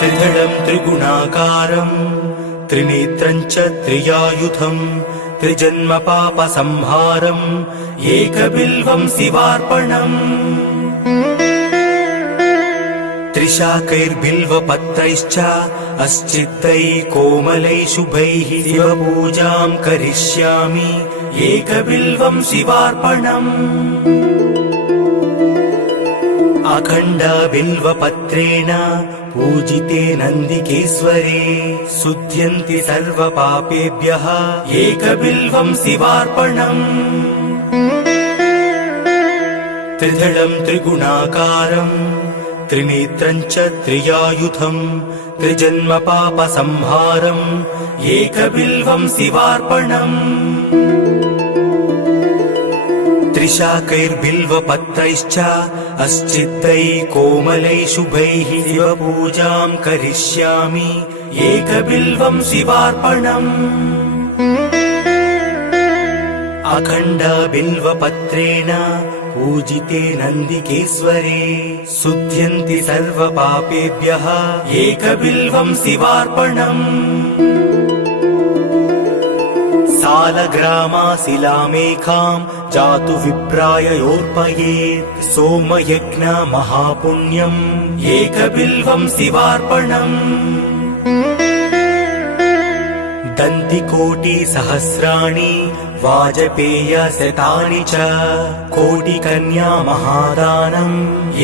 त्रिदलं त्रिगुणाकारं त्रिनेत्रं च त्रियायुधं त्रिजन्म पापसंहारं एकबिल्वं शिवार्पणम् त्रिशाकैर्बिल्वपत्रैश्च अस्चित्तैः कोमलैः शुभैः शिवपूजां करिष्यामि एकबिल्वं शिवार्पणम् अखण्डबिल्वपत्रेण पूजिते नन्दिकेश्वरे शुध्यन्ति सर्वपापेभ्यः एकबिल्वं शिवार्पणम् त्रिदलं त्रिगुणाकारं त्रिनेत्रं च त्रियायुधं त्रिजन्म पापसंहारं एकबिल्वं शिवार्पणम् त्रिशाकैर्बिल्वपत्रैश्च अस्चित्तैः कोमलैः शुभैः शिवपूजां करिष्यामि एकबिल्वं शिवार्पणम् अखण्डबिल्वपत्रेण पूजिते नन्दिकेश्वरे शुध्यन्ति सर्वपापेभ्यः एकबिल्वं शिवार्पणम् सालग्रामाशिलामेकां जातु विप्राय योर्पयेत् सोमयज्ञ महापुण्यम् एकबिल्वं शिवार्पणम् दन्तिकोटिसहस्राणि वाजपेयशतानि च कोटिकन्या महादानम्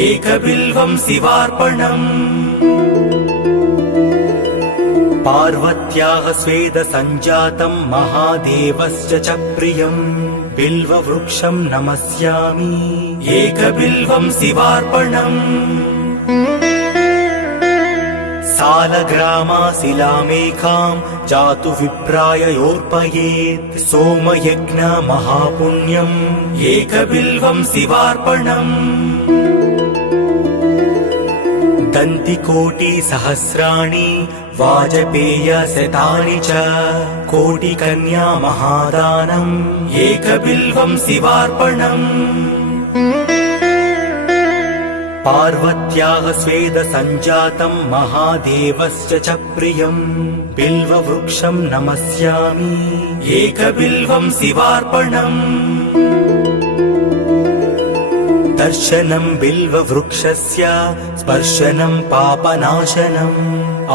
एकबिल्वं शिवार्पणम् पार्वत्याः स्वेदसञ्जातं महादेवस्य च प्रियं बिल्ववृक्षं नमस्यामि एकबिल्वं शिवार्पणम् सालग्रामाशिलामेकां जातु विप्राय योर्पयेत् सोमयज्ञ महापुण्यम् एकबिल्वं शिवार्पणम् दन्तिकोटिसहस्राणि वाजपेयशतानि च कोटिकन्या महादानम् एकबिल्वं शिवार्पणम् पार्वत्याः स्वेदसञ्जातं महादेवस्य च प्रियं बिल्ववृक्षं नमस्यामि एकबिल्वं शिवार्पणम् दर्शनं बिल्ववृक्षस्य स्पर्शनं पापनाशनम्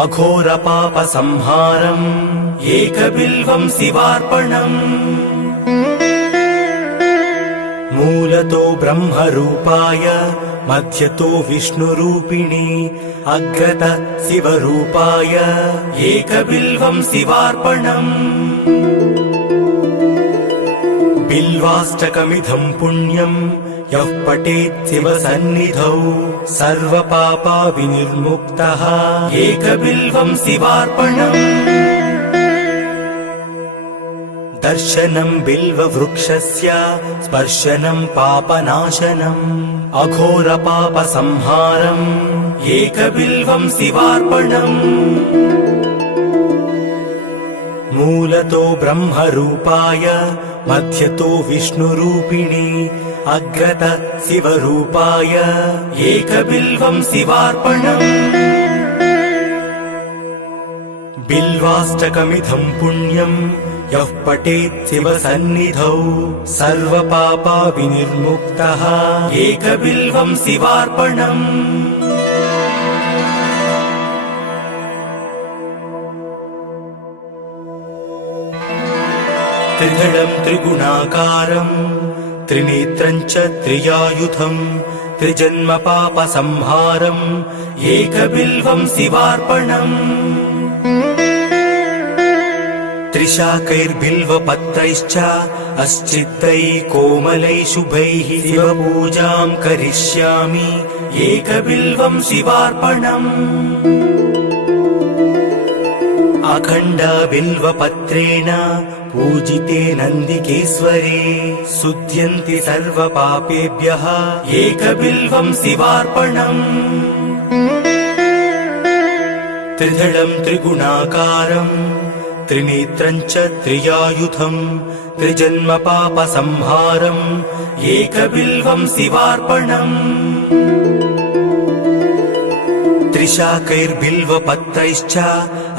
अघोरपापसंहारम् एकबिल्वं शिवार्पणम् मूलतो ब्रह्मरूपाय मध्यतो विष्णुरूपिणे अग्रतः शिवरूपाय एकबिल्वं शिवार्पणम् बिल्वाष्टकमिदं पुण्यं यः पठेत् शिवसन्निधौ सर्वपापविनिर्मुक्तः एकबिल्वं शिवार्पणम् दर्शनं बिल्ववृक्षस्य स्पर्शनं पापनाशनम् अघोरपापसंहारम् एकबिल्वं शिवार्पणम् मूलतो ब्रह्मरूपाय मध्यतो विष्णुरूपिणे अग्रतः शिवरूपाय एकबिल्वं शिवार्पणम् बिल्वाष्टकमिदं पुण्यं यः पठेत् शिवसन्निधौ सर्वपापविनिर्मुक्तः एकबिल्वं शिवार्पणम् त्रिदलं त्रिगुणाकारं त्रिनेत्रं च त्रियायुधं त्रिजन्म पापसंहारं एकबिल्वं शिवार्पणम् त्रिशाकैर्बिल्वपत्रैश्च अस्चित्तैः कोमलैः शुभैः शिवपूजां करिष्यामि एकबिल्वं शिवार्पणम् अखण्डबिल्वपत्रेण पूजिते नन्दिकेश्वरे शुध्यन्ति सर्वपापेभ्यः एकबिल्वं शिवार्पणम् त्रिदलं त्रिगुणाकारं त्रिनेत्रं च त्रियायुधं त्रिजन्म पापसंहारम् एकबिल्वं शिवार्पणम् त्रिशाकैर्बिल्वपत्रैश्च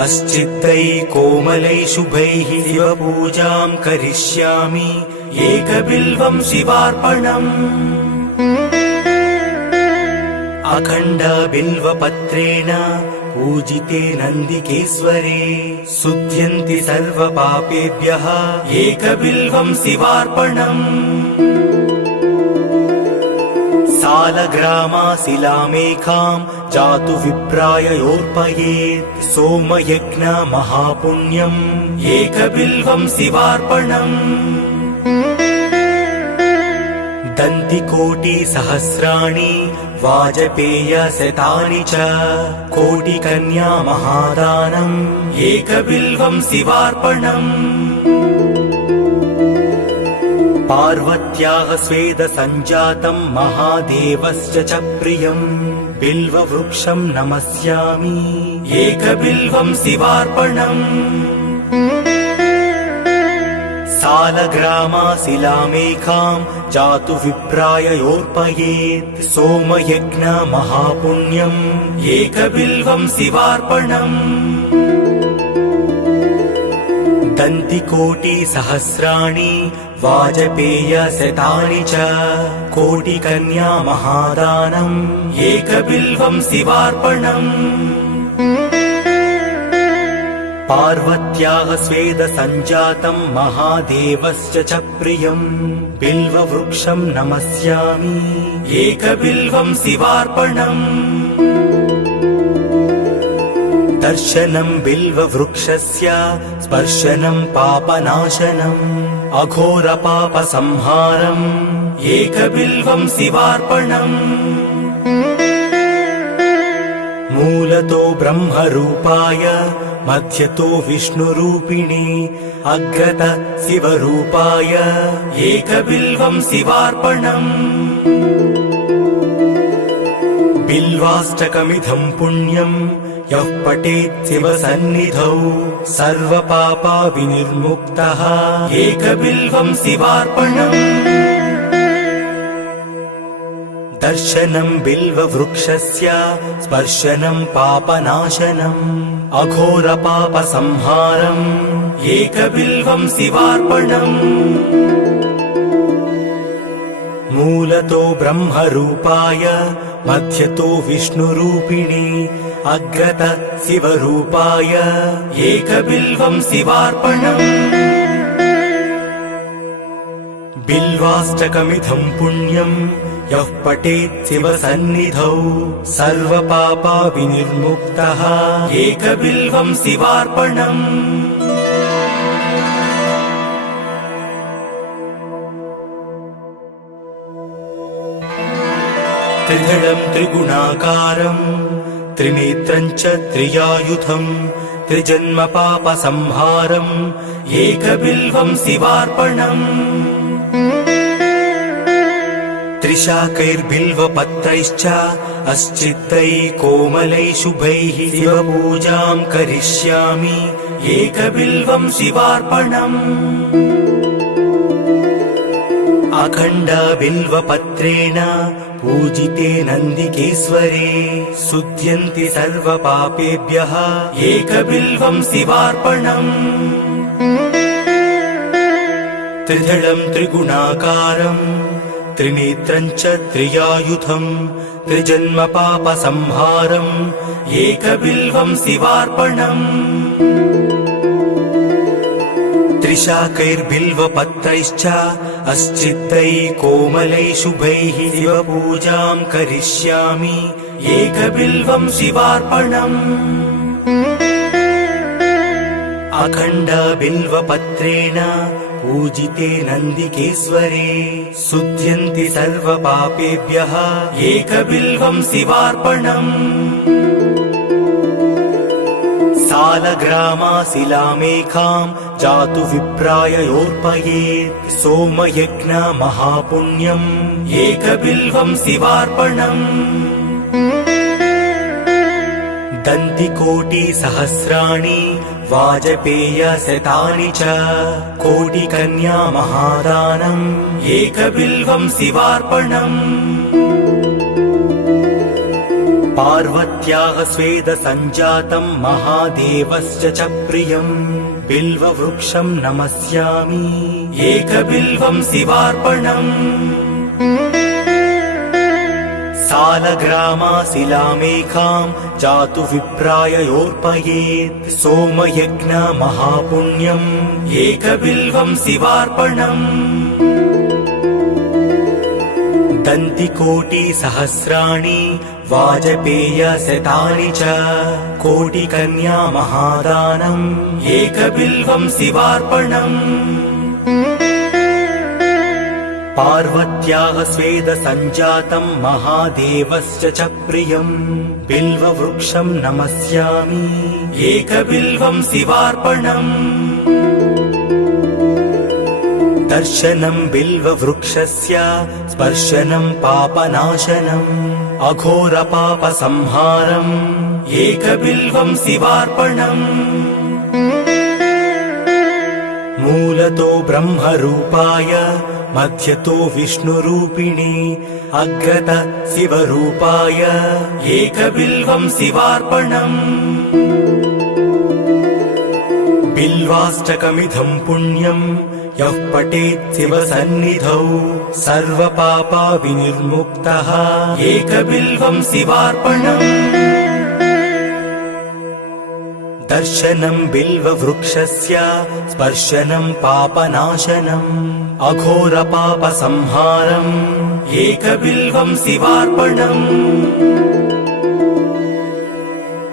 अस्चित्तैः कोमलैः शुभैः शिवपूजां करिष्यामि एकबिल्वं शिवार्पणम् अखण्डबिल्वपत्रेण पूजिते नन्दिकेश्वरे शुध्यन्ति सर्वपापेभ्यः एकबिल्वं शिवार्पणम् सालग्रामाशिलामेकां जातु विप्राययोर्पयेत् सोमयज्ञ महापुण्यम् एकबिल्वं शिवार्पणम् दन्तिकोटिसहस्राणि वाजपेयशतानि च कोटिकन्या महादानम् एकबिल्वं शिवार्पणम् पार्वत्याः स्वेदसञ्जातं महादेवस्य च प्रियम् बिल्ववृक्षं नमस्यामि एकबिल्वं शिवार्पणम् सालग्रामाशिलामेकां जातु विप्राययोर्पयेत् सोमयज्ञ महापुण्यम् एकबिल्वं शिवार्पणम् दन्तिकोटिसहस्राणि वाजपेयशतानि च कोटिकन्या महादानम् एकबिल्वं शिवार्पणम् पार्वत्याः स्वेदसञ्जातं महादेवस्य च प्रियम् बिल्ववृक्षं नमस्यामि एकबिल्वं शिवार्पणम् दर्शनं बिल्ववृक्षस्य स्पर्शनं पापनाशनम् अघोरपापसंहारम् एकबिल्वं शिवार्पणम् मूलतो ब्रह्मरूपाय मध्यतो विष्णुरूपिणे अग्रतः शिवरूपाय एकबिल्वं शिवार्पणम् बिल्वाष्टकमिदं पुण्यम् यः पठेत् शिवसन्निधौ सर्वपापविनिर्मुक्तः एकबिल्वं शिवार्पणम् दर्शनं बिल्ववृक्षस्य स्पर्शनं पापनाशनम् अघोरपापसंहारम् एकबिल्वं शिवार्पणम् मूलतो ब्रह्मरूपाय मध्यतो विष्णुरूपिणे अग्रतः शिवरूपाय एकबिल्वं शिवार्पणम् बिल्वाष्टकमिदं पुण्यम् यः पठेत् शिवसन्निधौ सर्वपापविनिर्मुक्तः एकबिल्वं शिवार्पणम् त्रिदलं त्रिगुणाकारम् त्रिनेत्रं च त्रियायुधम् त्रिजन्मपापसंहारम् एकबिल्वं शिवार्पणम् त्रिशाकैर्बिल्वपत्रैश्च अस्चित्तैः कोमलैः शुभैः शिवपूजां करिष्यामि एकबिल्वं शिवार्पणम् अखण्डबिल्वपत्रेण पूजिते नन्दिकेश्वरे शुध्यन्ति सर्वपापेभ्यः एकबिल्वं शिवार्पणम् त्रिदलं त्रिगुणाकारम् त्रिनेत्रं च त्रियायुधम् त्रिजन्मपापसंहारम् एकबिल्वं शिवार्पणम् त्रिशाकैर्बिल्वपत्रैश्च अस्चित्तैः कोमलैः शुभैः शिवपूजां करिष्यामि एकबिल्वं शिवार्पणम् अखण्डबिल्वपत्रेण पूजिते नन्दिकेश्वरे शुध्यन्ति सर्वपापेभ्यः एकबिल्वं शिवार्पणम् सालग्रामाशिलामेकां जातु विप्राययोर्पयेत् सोमयज्ञ महापुण्यम् एकबिल्वं शिवार्पणम् दन्तिकोटिसहस्राणि वाजपेयशतानि च कोटिकन्या महादानम् एकबिल्वं शिवार्पणम् पार्वत्याः स्वेदसञ्जातं महादेवस्य च प्रियम् बिल्ववृक्षं नमस्यामि एकबिल्वं शिवार्पणम् सालग्रामाशिलामेकां जातु विप्राय योर्पयेत् सोमयज्ञ महापुण्यम् एकबिल्वं शिवार्पणम् दन्तिकोटिसहस्राणि वाजपेयशतानि च कोटिकन्या महादानम् एकबिल्वं शिवार्पणम् पार्वत्याः स्वेदसञ्जातं महादेवस्य च प्रियम् बिल्ववृक्षं नमस्यामि एकबिल्वं शिवार्पणम् दर्शनं बिल्ववृक्षस्य स्पर्शनं पापनाशनम् अघोरपापसंहारम् एकबिल्वं शिवार्पणम् मूलतो ब्रह्मरूपाय मध्यतो विष्णुरूपिणे अग्रत शिवरूपाय एकबिल्वं शिवार्पणम् बिल्वाष्टकमिदं पुण्यम् यः पठेत् शिवसन्निधौ सर्वपापा विनिर्मुक्तः एकबिल्वं शिवार्पणम् दर्शनं बिल्ववृक्षस्य स्पर्शनं पापनाशनम् अघोरपापसंहारम् एकबिल्वं शिवार्पणम्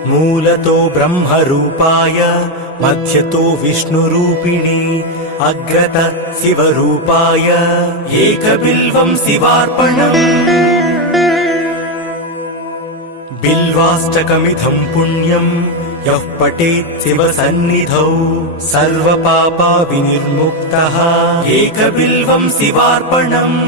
मूलतो ब्रह्मरूपाय मध्यतो विष्णुरूपिणे अग्रत शिवरूपाय एकबिल्वं शिवार्पणम् बिल्वाष्टकमिदं पुण्यम् यः पठेत् शिवसन्निधौ सर्वपापा विनिर्मुक्तः एकबिल्वं शिवार्पणम्